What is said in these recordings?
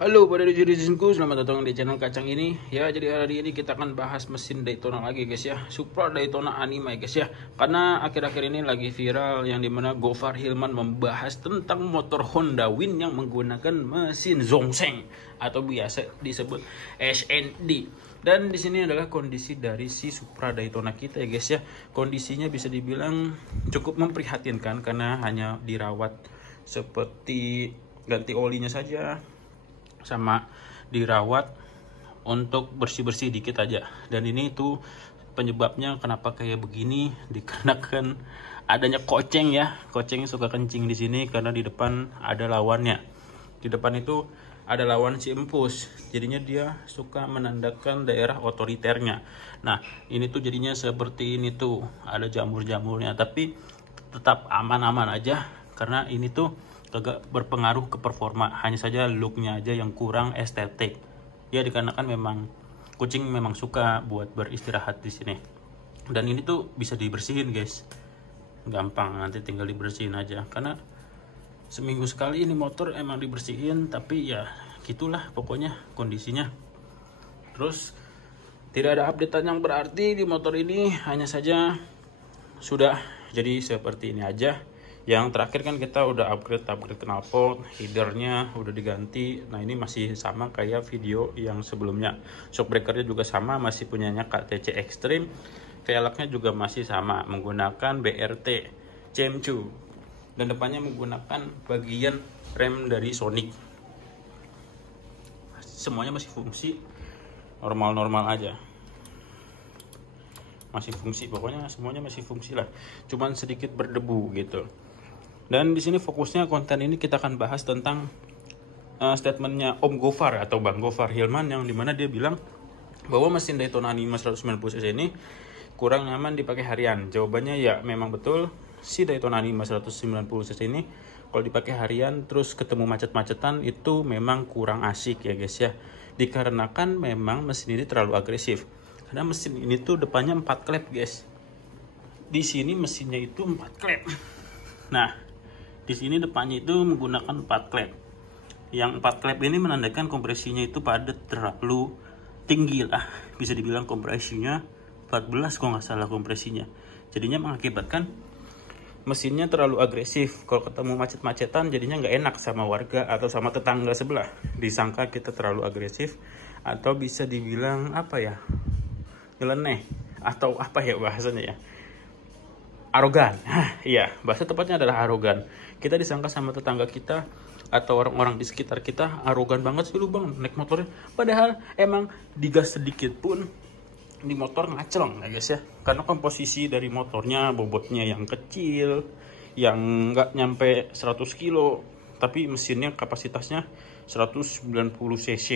Halo pada netizenku, selamat datang di channel Kacang ini. Ya, jadi hari ini kita akan bahas mesin Daytona lagi guys ya. Supra Daytona Anima guys ya. Karena akhir-akhir ini lagi viral yang dimana Gofar Hilman membahas tentang motor Honda Win yang menggunakan mesin Zongseng atau biasa disebut SND. Dan di sini adalah kondisi dari si Supra Daytona kita ya guys ya. Kondisinya bisa dibilang cukup memprihatinkan karena hanya dirawat seperti ganti olinya saja, sama dirawat untuk bersih-bersih dikit aja. Dan ini tuh penyebabnya kenapa kayak begini, dikarenakan adanya koceng ya. Koceng suka kencing di sini karena di depan ada lawannya. Di depan itu ada lawan si empus, jadinya dia suka menandakan daerah otoriternya. Nah, ini tuh jadinya seperti ini tuh, ada jamur-jamurnya, tapi tetap aman-aman aja karena ini tuh agak berpengaruh ke performa, hanya saja looknya aja yang kurang estetik. Ya dikarenakan memang kucing memang suka buat beristirahat di sini. Dan ini tuh bisa dibersihin guys, gampang, nanti tinggal dibersihin aja. Karena seminggu sekali ini motor emang dibersihin, tapi ya gitulah pokoknya kondisinya. Terus tidak ada updatean yang berarti di motor ini, hanya saja sudah jadi seperti ini aja. Yang terakhir kan kita udah upgrade knalpot, headernya udah diganti. Nah ini masih sama kayak video yang sebelumnya. Shockbreakernya juga sama, masih punyanya KTC Extreme. Velgnya juga masih sama, menggunakan BRT CM2. Dan depannya menggunakan bagian rem dari Sonic. Semuanya masih fungsi, normal-normal aja. Masih fungsi, pokoknya semuanya masih fungsi lah. Cuman sedikit berdebu gitu. Dan di sini fokusnya konten ini kita akan bahas tentang statementnya Om Gofar atau Bang Gofar Hilman, yang dimana dia bilang bahwa mesin Daytona Anima 190cc ini kurang nyaman dipakai harian. Jawabannya ya memang betul, si Daytona Anima 190cc ini kalau dipakai harian terus ketemu macet-macetan itu memang kurang asik ya guys ya. Dikarenakan memang mesin ini terlalu agresif. Karena mesin ini tuh depannya 4 klep guys. Di sini mesinnya itu 4 klep. Nah, di sini depannya itu menggunakan 4 klep. Yang 4 klep ini menandakan kompresinya itu padat, terlalu tinggi lah. Bisa dibilang kompresinya 14 kalau nggak salah kompresinya. Jadinya mengakibatkan mesinnya terlalu agresif. Kalau ketemu macet-macetan jadinya nggak enak sama warga atau sama tetangga sebelah. Disangka kita terlalu agresif, atau bisa dibilang apa ya, nyeleneh, atau apa ya bahasanya ya, arogan. Iya, bahasa tepatnya adalah arogan. Kita disangka sama tetangga kita atau orang-orang di sekitar kita, arogan banget sih lu bang naik motornya. Padahal emang digas sedikit pun di motor ngaclong ya guys ya. Karena komposisi dari motornya, bobotnya yang kecil, yang nggak nyampe 100 kilo, tapi mesinnya kapasitasnya 190 cc.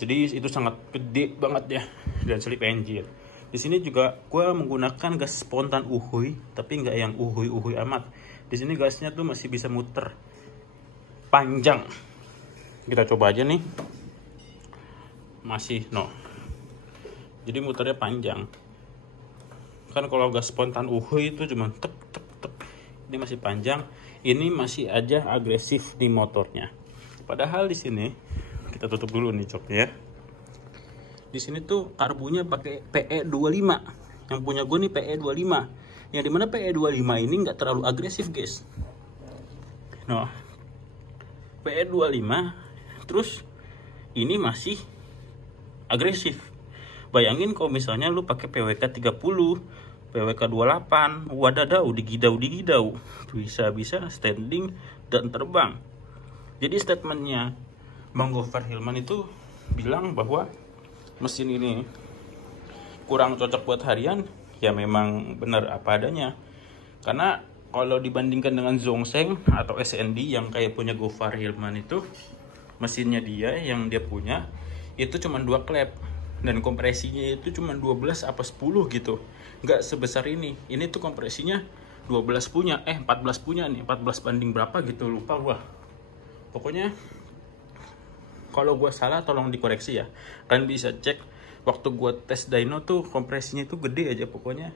Jadi itu sangat gede banget ya, dan slip engine. Di sini juga gue menggunakan gas spontan uhuy, tapi nggak yang uhuy amat. Di sini gasnya tuh masih bisa muter panjang. Kita coba aja nih. Masih no. Jadi muternya panjang. Kan kalau gas spontan uhuy itu cuma tek tek tek. Ini masih panjang. Ini masih aja agresif di motornya. Padahal di sini kita tutup dulu nih joknya ya. Di sini tuh karbunya pakai PE25. Yang punya gue nih PE25. Yang dimana PE25 ini nggak terlalu agresif guys. No, PE25 terus ini masih agresif. Bayangin kalau misalnya lu pakai PWK 30, PWK 28, wadadau, digidau, bisa-bisa standing dan terbang. Jadi statementnya Bang Gofar Hilman itu bilang bahwa mesin ini kurang cocok buat harian, ya memang benar apa adanya. Karena kalau dibandingkan dengan Zongseng atau SND yang kayak punya Gofar Hilman itu, mesinnya dia yang dia punya itu cuma 2 klep dan kompresinya itu cuma 12 apa 10 gitu. Nggak sebesar ini. Ini tuh kompresinya 12 punya, 14 punya nih, 14 banding berapa gitu, lupa gua. Pokoknya kalau gua salah tolong dikoreksi ya. Kalian bisa cek waktu gua tes dyno tuh kompresinya itu gede aja, pokoknya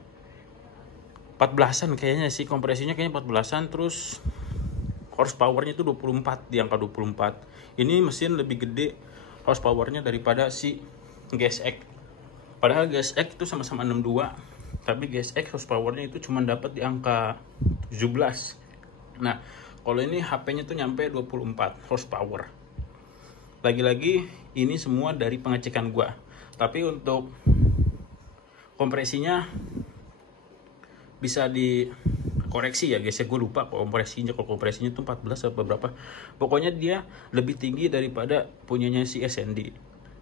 14-an kayaknya sih kompresinya, kayaknya 14-an. Terus horsepowernya itu 24, di angka 24. Ini mesin lebih gede horsepowernya daripada si GSX. Padahal GSX itu sama-sama 62, tapi GSX horsepowernya itu cuma dapat di angka 17. Nah, kalau ini HP-nya tuh nyampe 24 horsepower. Lagi-lagi ini semua dari pengecekan gua. Tapi untuk kompresinya bisa dikoreksi ya guys ya, gue lupa kompresinya. Kalau kompresinya tuh 14 atau berapa, pokoknya dia lebih tinggi daripada punyanya si SND.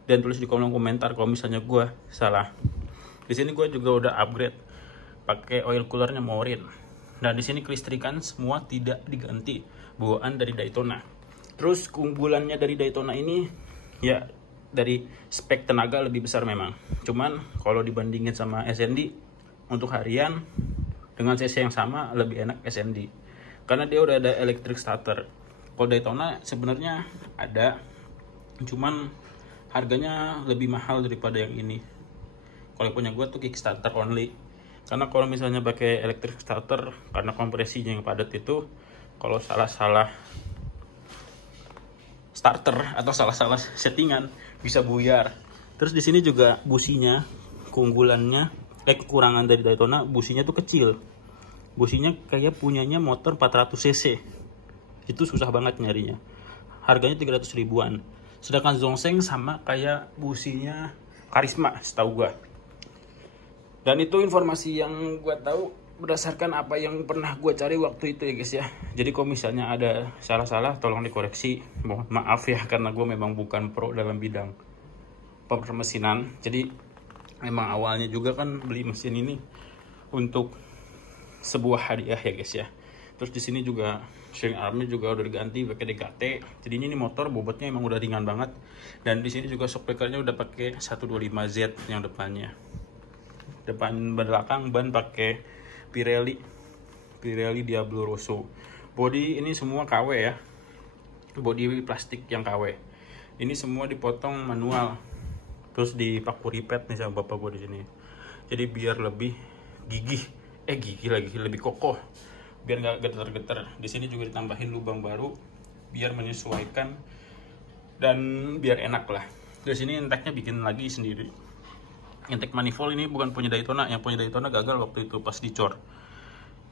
Dan tulis di kolom komentar kalau misalnya gue salah. Di sini gue juga udah upgrade pakai oil coolernya Morin, dan di sini kelistrikan semua tidak diganti, bawaan dari Daytona. Terus keunggulannya dari Daytona ini ya dari spek tenaga lebih besar memang, cuman kalau dibandingin sama SND untuk harian dengan cc yang sama lebih enak SND karena dia udah ada electric starter. Kalau Daytona sebenarnya ada, cuman harganya lebih mahal daripada yang ini. Kalau punya gue tuh Kickstarter only, karena kalau misalnya pakai electric starter karena kompresinya yang padat itu, kalau salah-salah starter atau salah-salah settingan bisa buyar. Terus di sini juga businya, kekurangan dari Daytona, businya tuh kecil. Businya kayak punyanya motor 400 cc. Itu susah banget nyarinya. Harganya 300 ribuan. Sedangkan Zhongsheng sama kayak businya Karisma setahu gua. Dan itu informasi yang gua tahu berdasarkan apa yang pernah gua cari waktu itu ya guys ya. Jadi kalau misalnya ada salah-salah tolong dikoreksi. Mohon maaf ya karena gua memang bukan pro dalam bidang permesinan. Jadi memang awalnya juga kan beli mesin ini untuk sebuah hadiah ya guys ya. Terus di sini juga steering armnya juga udah diganti pakai DKT. Jadinya ini motor bobotnya emang udah ringan banget. Dan di sini juga shock breakernya udah pakai 125Z yang depannya. Depan belakang ban pakai Pirelli Diablo Rosso. Body ini semua KW ya. Body plastik yang KW. Ini semua dipotong manual. Terus dipaku ripet nih sama bapak gue di sini. Jadi biar lebih lebih kokoh, biar nggak getar-getar. Di sini juga ditambahin lubang baru biar menyesuaikan dan biar enak lah. Di sini intake-nya bikin lagi sendiri. Intake manifold ini bukan punya Daytona, yang punya Daytona gagal waktu itu pas dicor.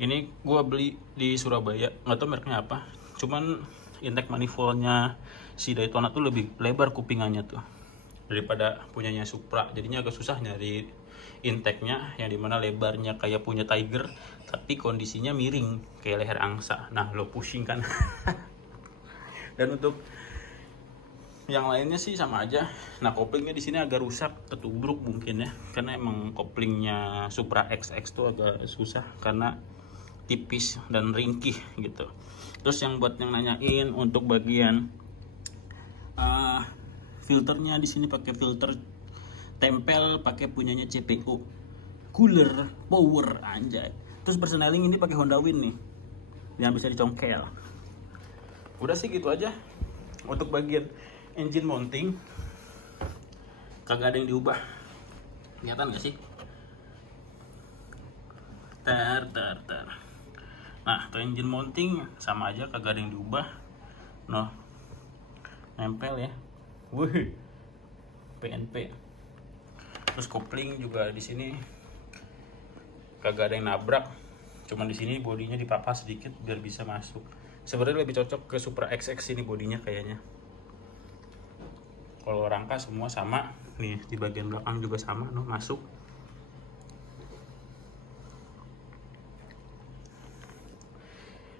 Ini gue beli di Surabaya, nggak tahu mereknya apa. Cuman intake manifoldnya si Daytona tuh lebih lebar kupingannya tuh daripada punyanya Supra. Jadinya agak susah nyari intake-nya yang dimana lebarnya kayak punya Tiger tapi kondisinya miring kayak leher angsa. Nah lo pusing kan. Dan untuk yang lainnya sih sama aja. Nah koplingnya di sini agak rusak, ketubruk mungkin ya, karena emang koplingnya Supra XX tuh agak susah karena tipis dan ringkih gitu. Terus yang buat yang nanyain untuk bagian filternya, di sini pakai filter tempel, pakai punyanya CPU cooler power anjay. Terus persneling ini pakai Honda Win nih yang bisa dicongkel. Udah sih gitu aja. Untuk bagian engine mounting kagak ada yang diubah, kelihatan gak sih? Nah tuh engine mounting sama aja, kagak ada yang diubah. Noh, nempel ya. Wih, PNP. Terus kopling juga di sini kagak ada yang nabrak, cuman di sini bodinya dipapas sedikit biar bisa masuk. Sebenarnya lebih cocok ke Supra XX ini bodinya kayaknya. Kalau rangka semua sama nih, di bagian belakang juga sama, no, masuk.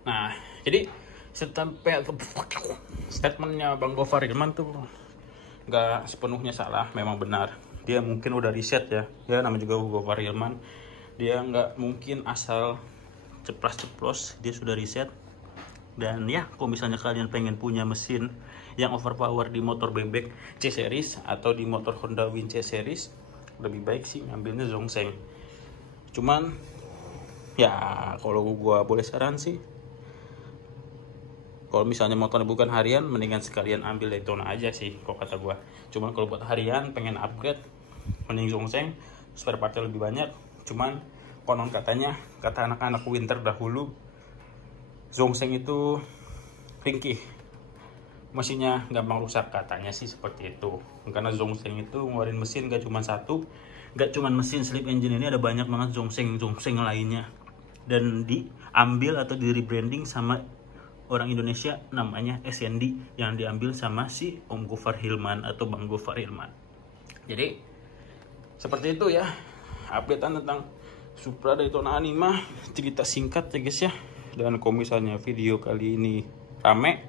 Nah jadi statementnya Bang Gofar Hilman tuh nggak sepenuhnya salah, memang benar. Dia mungkin udah riset ya, namanya juga Gofar Hilman, dia nggak mungkin asal ceplos-ceplos, dia sudah riset. Dan ya kalau misalnya kalian pengen punya mesin yang overpower di motor bebek C series atau di motor Honda Win C series, lebih baik sih ngambilnya Zhongsheng. Cuman ya kalau gua boleh saran sih, kalau misalnya motornya bukan harian, mendingan sekalian ambil Daytona aja sih kalau kata gua. Cuman kalau buat harian pengen upgrade, mending Zhongsheng, spare partnya lebih banyak. Cuman konon katanya, kata anak-anak winter dahulu, Zhongsheng itu ringkih, mesinnya gampang rusak, katanya sih seperti itu. Karena Zhongsheng itu ngeluarin mesin gak cuma satu, gak cuma mesin slip engine ini, ada banyak banget Zhongsheng lainnya, dan diambil atau di rebranding sama orang Indonesia namanya SND, yang diambil sama si Om Gofar Hilman atau Bang Gofar Hilman. Jadi seperti itu ya updatean tentang Supra Daytona Anima, cerita singkat ya guys ya. Dan kalau misalnya video kali ini rame,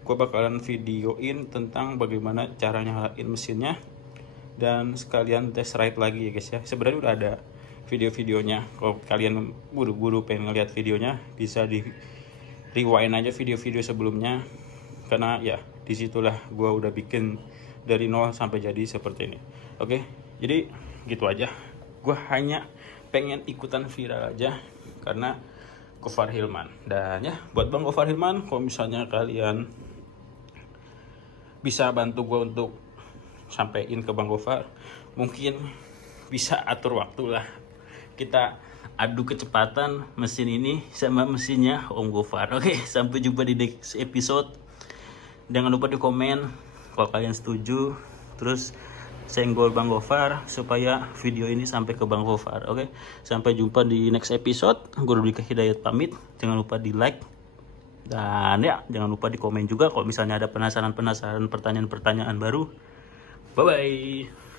gue bakalan videoin tentang bagaimana cara nyalain mesinnya dan sekalian test ride lagi ya guys ya. Sebenarnya udah ada video-videonya, kalau kalian buru-buru pengen ngeliat videonya bisa di rewind aja video-video sebelumnya, karena ya disitulah gue udah bikin dari nol sampai jadi seperti ini. Oke, jadi gitu aja. Gue hanya pengen ikutan viral aja karena Gofar Hilman. Dan ya buat Bang Gofar Hilman, kalau misalnya kalian bisa bantu gue untuk sampein ke Bang Gofar, mungkin bisa atur waktu lah, kita adu kecepatan mesin ini sama mesinnya Om Gofar. Oke, sampai jumpa di next episode. Jangan lupa di komen kalau kalian setuju, terus senggol Bang Gofar supaya video ini sampai ke Bang Gofar. Oke, sampai jumpa di next episode. Gue Rudi Hidayat pamit. Jangan lupa di like, dan ya jangan lupa di komen juga kalau misalnya ada penasaran pertanyaan baru. Bye bye.